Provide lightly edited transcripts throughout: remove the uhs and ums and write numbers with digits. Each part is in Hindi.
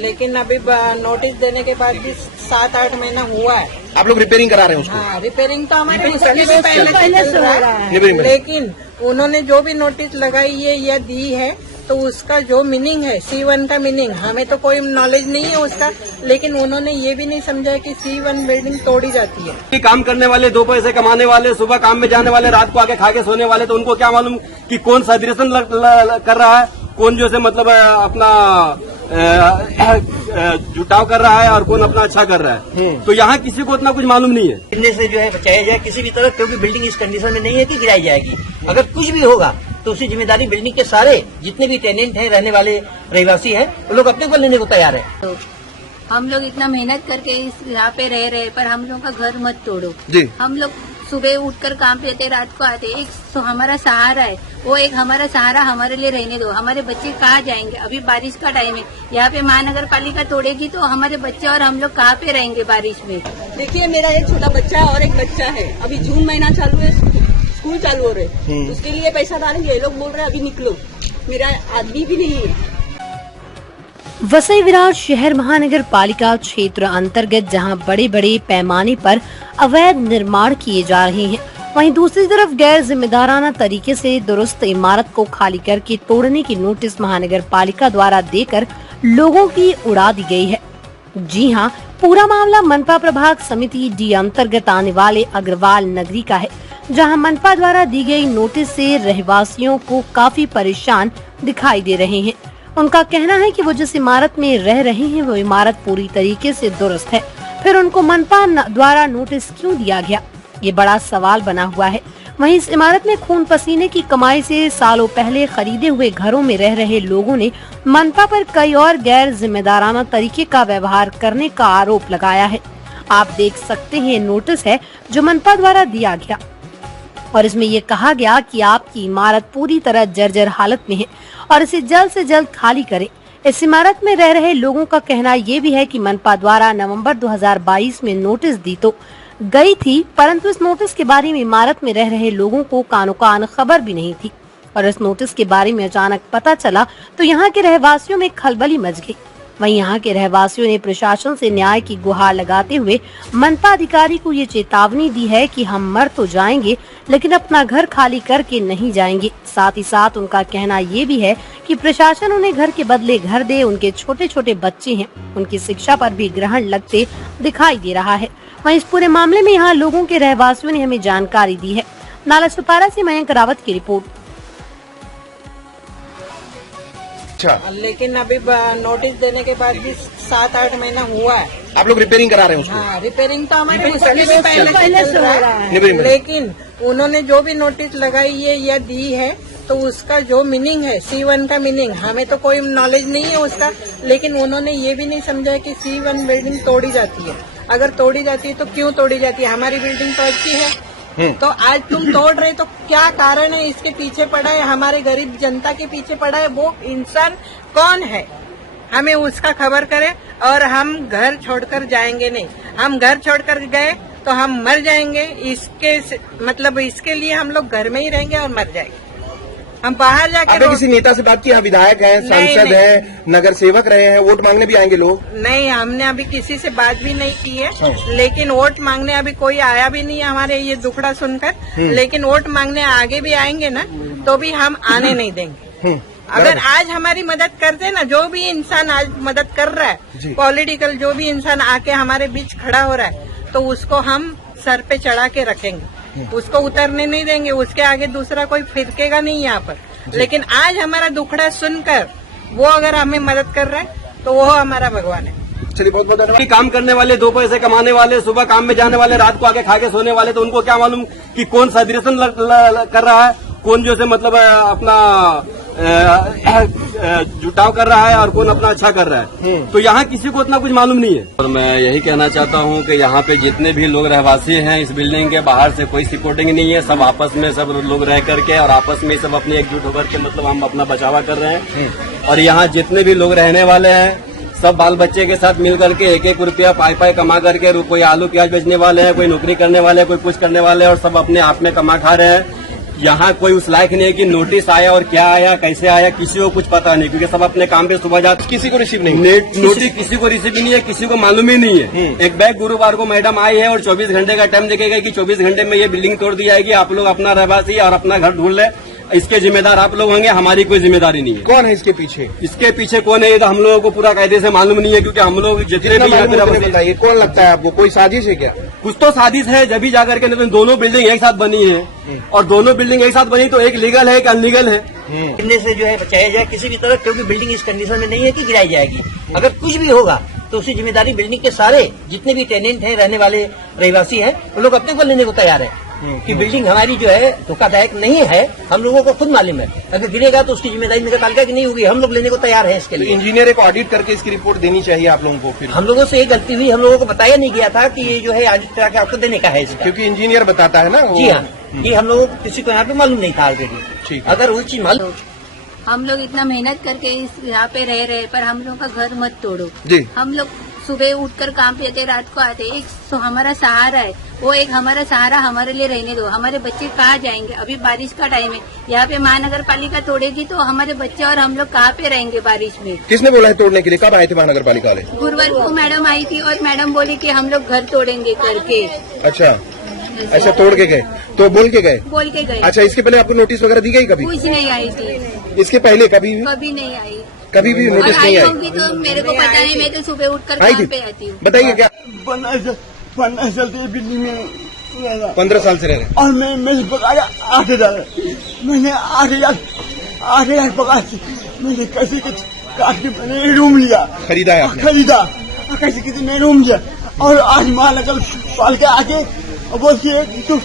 लेकिन अभी नोटिस देने के बाद भी 7-8 महीना हुआ है। आप लोग रिपेयरिंग करा रहे हैं उसको? हाँ, रिपेयरिंग तो हमारे उसके भी पहले चल रहा है, लेकिन उन्होंने जो भी नोटिस लगाई है या दी है तो उसका जो मीनिंग है C1 का मीनिंग हमें तो कोई नॉलेज नहीं है उसका, लेकिन उन्होंने ये भी नहीं समझा कि C1 बिल्डिंग तोड़ी जाती है। काम करने वाले, 2 पैसे कमाने वाले, सुबह काम में जाने वाले, रात को आके खा के सोने वाले, तो उनको क्या मालूम कि कौन सदृशन कर रहा है, कौन जो से मतलब अपना जुटाव कर रहा है और कौन अपना अच्छा कर रहा है। तो यहाँ किसी को उतना कुछ मालूम नहीं है। गिरने से जो है बचाया जाए किसी भी तरह, क्योंकि बिल्डिंग इस कंडीशन में नहीं है कि गिराई जाएगी। अगर कुछ भी होगा तो उसकी जिम्मेदारी बिल्डिंग के सारे जितने भी टेनेंट हैं, रहने वाले रहिवासी हैं, वो लोग अपने को लेने को तैयार है। तो हम लोग इतना मेहनत करके इस यहाँ पे रह रहे, पर हम लोग का घर मत तोड़ो जी। हम लोग सुबह उठकर काम पे जाते, रात को आते, एक तो हमारा सहारा है, वो एक हमारा सहारा हमारे लिए रहने दो। हमारे बच्चे कहाँ जाएंगे? अभी बारिश का टाइम है, यहाँ पे महानगर पालिका तोड़ेगी तो हमारे बच्चे और हम लोग कहाँ पे रहेंगे बारिश में? देखिए, मेरा एक छोटा बच्चा और एक बच्चा है, अभी जून महीना चालू है, स्कूल चालू हो रहे, उसके लिए पैसा डालेंगे, ये लोग बोल रहे हैं अभी निकलो, मेरा आदमी भी नहीं है। वसई विरार शहर महानगर पालिका क्षेत्र अंतर्गत जहां बड़े बड़े पैमाने पर अवैध निर्माण किए जा रहे हैं, वहीं दूसरी तरफ गैर जिम्मेदाराना तरीके से दुरुस्त इमारत को खाली करके तोड़ने की नोटिस महानगर पालिका द्वारा देकर लोगों की उड़ा दी गई है। जी हां, पूरा मामला मनपा प्रभाग समिति डी अंतर्गत आने वाले अग्रवाल नगरी का है, जहां मनपा द्वारा दी गई नोटिस से रहवासियों को काफी परेशान दिखाई दे रहे हैं। उनका कहना है कि वो जिस इमारत में रह रहे हैं वो इमारत पूरी तरीके से दुरुस्त है, फिर उनको मनपा द्वारा नोटिस क्यों दिया गया, ये बड़ा सवाल बना हुआ है। वहीं इस इमारत में खून पसीने की कमाई से सालों पहले खरीदे हुए घरों में रह रहे लोगों ने मनपा पर कई और गैर जिम्मेदाराना तरीके का व्यवहार करने का आरोप लगाया है। आप देख सकते हैं, नोटिस है जो मनपा द्वारा दिया गया और इसमें ये कहा गया कि आपकी इमारत पूरी तरह जर्जर हालत में है और इसे जल्द से जल्द खाली करें। इस इमारत में रह रहे लोगों का कहना ये भी है कि मनपा द्वारा नवंबर 2022 में नोटिस दी तो गई थी, परंतु इस नोटिस के बारे में इमारत में रह रहे लोगों को कानो कान खबर भी नहीं थी और इस नोटिस के बारे में अचानक पता चला तो यहाँ के रहवासियों में खलबली मच गई। वहीं यहाँ के रहवासियों ने प्रशासन से न्याय की गुहार लगाते हुए मनपा अधिकारी को ये चेतावनी दी है कि हम मर तो जाएंगे लेकिन अपना घर खाली करके नहीं जाएंगे। साथ ही साथ उनका कहना ये भी है कि प्रशासन उन्हें घर के बदले घर दे। उनके छोटे छोटे बच्चे हैं, उनकी शिक्षा पर भी ग्रहण लगते दिखाई दे रहा है। वहीं इस पूरे मामले में यहाँ लोगों के रहवासियों ने हमें जानकारी दी है। नाला सुपारा से मयंक रावत की रिपोर्ट। लेकिन अभी नोटिस देने के बाद भी 7-8 महीना हुआ है। आप लोग रिपेयरिंग करा रहे हैं उसको? हाँ, रिपेयरिंग तो हमारे उसके भी पहले चल रहा है, लेकिन उन्होंने जो भी नोटिस लगाई है या दी है तो उसका जो मीनिंग है C1 का मीनिंग हमें तो कोई नॉलेज नहीं है उसका, लेकिन उन्होंने ये भी नहीं समझा कि C1 बिल्डिंग तोड़ी जाती है। अगर तोड़ी जाती है तो क्यों तोड़ी जाती है? हमारी बिल्डिंग तो अच्छी है, तो आज तुम तोड़ रहे तो क्या कारण है? इसके पीछे पड़ा है, हमारे गरीब जनता के पीछे पड़ा है, वो इंसान कौन है? हमें उसका खबर करें और हम घर छोड़कर जाएंगे नहीं। हम घर छोड़कर गए तो हम मर जाएंगे, इसके लिए हम लोग घर में ही रहेंगे और मर जाएंगे। हम बाहर जाके आपने किसी नेता से बात की? यहाँ विधायक हैं, सांसद हैं, नगर सेवक रहे हैं, वोट मांगने भी आएंगे लोग? नहीं, हमने अभी किसी से बात भी नहीं की है, लेकिन वोट मांगने अभी कोई आया भी नहीं है हमारे ये दुखड़ा सुनकर। लेकिन वोट मांगने आगे भी आएंगे ना तो भी हम आने नहीं देंगे। अगर आज हमारी मदद करते ना, जो भी इंसान आज मदद कर रहा है, पॉलिटिकल जो भी इंसान आके हमारे बीच खड़ा हो रहा है, तो उसको हम सर पे चढ़ा के रखेंगे, उसको उतरने नहीं देंगे। उसके आगे दूसरा कोई फिरकेगा नहीं यहाँ पर। लेकिन आज हमारा दुखड़ा सुनकर वो अगर हमें मदद कर रहा है तो वो हमारा भगवान है। चलिए, बहुत बहुत धन्यवाद। काम करने वाले, 2 पैसे कमाने वाले, सुबह काम में जाने वाले, रात को आके खा के सोने वाले, तो उनको क्या मालूम कि कौन सदृशन कर रहा है, कौन जो से मतलब अपना जुटाव कर रहा है और कौन अपना अच्छा कर रहा है। तो यहाँ किसी को उतना कुछ मालूम नहीं है। और मैं यही कहना चाहता हूँ कि यहाँ पे जितने भी लोग रहवासी हैं इस बिल्डिंग के, बाहर से कोई सपोर्टिंग नहीं है, सब आपस में सब लोग रह करके और आपस में सब अपने एकजुट होकर के मतलब हम अपना बचावा कर रहे हैं। और यहाँ जितने भी लोग रहने वाले हैं सब बाल बच्चे के साथ मिल करके 1-1 रुपया पाई कमा करके, कोई आलू प्याज बेचने वाले हैं, कोई नौकरी करने वाले हैं, कोई कुछ करने वाले हैं, और सब अपने आप में कमा खा रहे हैं। यहाँ कोई उस लायक नहीं है कि नोटिस आया और क्या आया कैसे आया किसी को कुछ पता नहीं, क्योंकि सब अपने काम पे सुबह जाते। किसी को रिसीव नहीं, नोटिस किसी को रिसीव ही नहीं है, किसी को मालूम ही नहीं है। एक बैग गुरुवार को मैडम आई है और 24 घंटे का टाइम देखेगा कि 24 घंटे में ये बिल्डिंग तोड़ दी जाएगी, आप लोग अपना रहवासी और अपना घर ढूंढ ले, इसके जिम्मेदार आप लोग होंगे, हमारी कोई जिम्मेदारी नहीं है। कौन है इसके पीछे? इसके पीछे कौन है ये तो हम लोगों को पूरा कायदे से मालूम नहीं है, क्योंकि हम लोग जितने भी यहाँ पे बताइए, कौन लगता है आपको? कोई साजिश है क्या? कुछ तो साजिश है, जब भी जाकर के नहीं तो दोनों बिल्डिंग एक साथ बनी है और दोनों बिल्डिंग एक साथ बनी तो एक लीगल है एक अनलीगल है। गिरने से जो है बचाया जाए किसी भी तरह, क्योंकि बिल्डिंग इस कंडीशन में नहीं है कि गिराई जाएगी। अगर कुछ भी होगा तो उसकी जिम्मेदारी बिल्डिंग के सारे जितने भी टेनेंट हैं, रहने वाले रहवासी हैं, वो लोग अपने को लेने को तैयार है कि बिल्डिंग हमारी जो है धोखादायक नहीं है, हम लोगों को खुद मालूम है। अगर गिरेगा तो उसकी जिम्मेदारी नगर पालिका की नहीं होगी, हम लोग लेने को तैयार है इसके लिए। इंजीनियर एक ऑडिट करके इसकी रिपोर्ट देनी चाहिए आप लोगों को। फिर हम लोगों से ये गलती हुई, हम लोगों को बताया नहीं गया था कि ये जो है ऑडिट करा के आपको देने का है इसका, क्योंकि इंजीनियर बताता है ना। जी हाँ, ये हम लोगों को किसी को यहाँ पे मालूम नहीं था ऑलरेडी। ठीक है। अगर वो चीज मालूम, हम लोग इतना मेहनत करके इस यहाँ पे रह रहे, पर हम लोग का घर मत तोड़ो। जी। हम लोग सुबह उठकर काम पे आते, रात को आते, एक हमारा सहारा है, वो एक हमारा सहारा हमारे लिए रहने दो। हमारे बच्चे कहाँ जाएंगे? अभी बारिश का टाइम है, यहाँ पे महानगर पालिका तोड़ेगी तो हमारे बच्चे और हम लोग कहाँ पे रहेंगे बारिश में? किसने बोला है तोड़ने के लिए? कब आए थे महानगर पालिका वाले? गुरुवार को मैडम आई थी और मैडम बोली कि हम लोग घर तोड़ेंगे करके। अच्छा, ऐसा तोड़ के गए तो बोल के गए? बोल के गए। अच्छा, इसके पहले आपको नोटिस वगैरह दी गई कभी? कुछ नहीं आई थी इसके पहले कभी नहीं आई। कभी भी नोटिस और नहीं आई? होंगी तो मेरे को पता नहीं, मैं तो सुबह उठकर आई काम थी? पे आती हूँ। बताइए क्या? 15 साल से बिल्डिंग में 15 साल से रह रहे हैं। और मैंने पकाया 8,000। मैंने 8,000 पका, मैंने कैसे काट के मैंने रूम लिया, खरीदा है आपने? खरीदा कैसे किसी ने रूम लिया। और आज माल अगर पाल के आके बोलती तो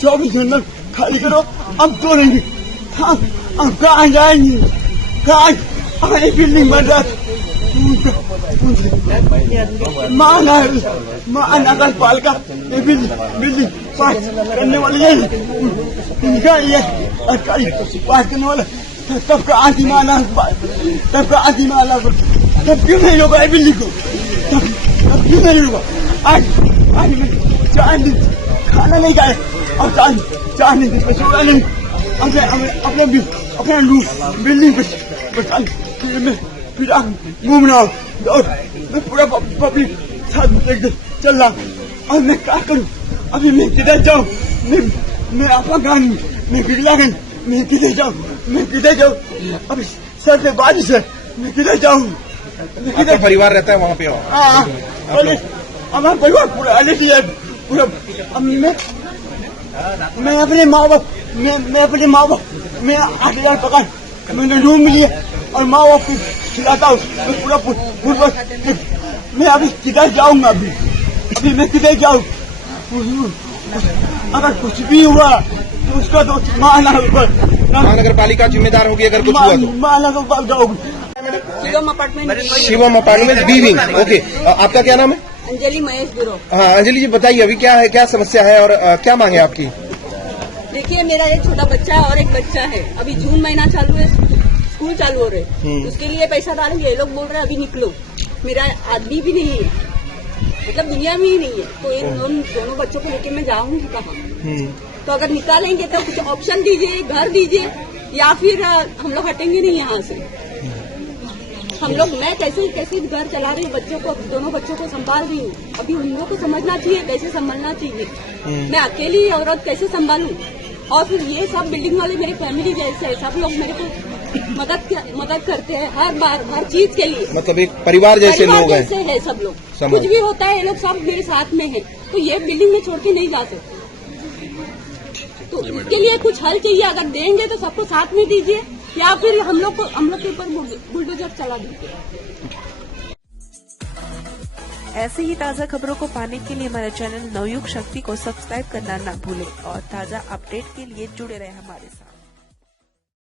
24 घंटे खाली करो, अब तोड़ेंगे। अब कहाँ जाएंगे? कहाँ हमारी बिल्डिंग बन रहा नगर पालिका बिल्डिंग पास करने वाली है, इनका ये सरकारी पास करने वाला सबका आदि माना, तब क्यों नहीं होगा बिल्डिंग को? तब क्यों नहीं होगा? आज मैं 4 दिन खाना नहीं खाए और 4 दिन सोया नहीं, अपने बिल्डिंग पे फिर घूम रहा हूँ और मैं पूरा पब्लिक साथ चल रहा और मैं क्या करूँ? अभी मैं किधर जाऊँ? मैं आपका गान मैं गिरलागंज, मैं किधर जाऊँ? अभी सर पे बारिश है, मैं किधर जाऊँ? आपका परिवार रहता है वहाँ पे? हाँ, हमारा परिवार पूरा अलर्ट है पूरा। मैं अपने माँ बाप मैं 8,000 पका, मैंने रूम लिया और माँ बाप को खिलाता हूँ। मैं पूरा मैं अभी किधर जाऊंगा? अभी मैं किधर जाऊँ? अगर कुछ भी हुआ तो उसका तो महानगर पालिका जिम्मेदार होगी अगर कुछ हुआ तो? महानगर पालिका होगी। Shivam apartment B wing. Okay, आपका क्या नाम है? अंजलि महेश बिरो। हाँ अंजलि जी, बताइए अभी क्या है, क्या समस्या है और क्या मांगे आपकी? देखिए, मेरा एक छोटा बच्चा है और एक बच्चा है। अभी जून महीना चालू है, स्कूल चालू हो रहे, उसके लिए पैसा डालेंगे, ये लोग बोल रहे हैं अभी निकलो। मेरा आदमी भी नहीं है, मतलब दुनिया में ही नहीं है, तो इन दोनों बच्चों को लेके मैं जाऊंगी कहाँ? तो अगर निकालेंगे तो कुछ ऑप्शन दीजिए, घर दीजिए, या फिर हम लोग हटेंगे नहीं यहाँ से। हम लोग, मैं कैसे घर चला रही हूँ, बच्चों को, दोनों बच्चों को संभाल रही हूँ। अभी उन लोगों को समझना चाहिए कैसे संभालना चाहिए। मैं अकेली औरत कैसे संभालूं? और फिर ये सब बिल्डिंग वाले मेरी फैमिली जैसे है, सब लोग मेरे को मदद करते हैं हर बार, हर चीज के लिए। मतलब एक परिवार जैसे लोग हैं। है सब लोग, कुछ भी होता है ये लोग सब मेरे साथ में है, तो ये बिल्डिंग में छोड़ के नहीं जा सकते। तो इसके लिए कुछ हल चाहिए, अगर देंगे तो सबको साथ में दीजिए, या फिर हम लोग के ऊपर बुलडोजर चला दीजिए। ऐसे ही ताज़ा खबरों को पाने के लिए हमारे चैनल नवयुग शक्ति को सब्सक्राइब करना न भूलें और ताज़ा अपडेट के लिए जुड़े रहें हमारे साथ।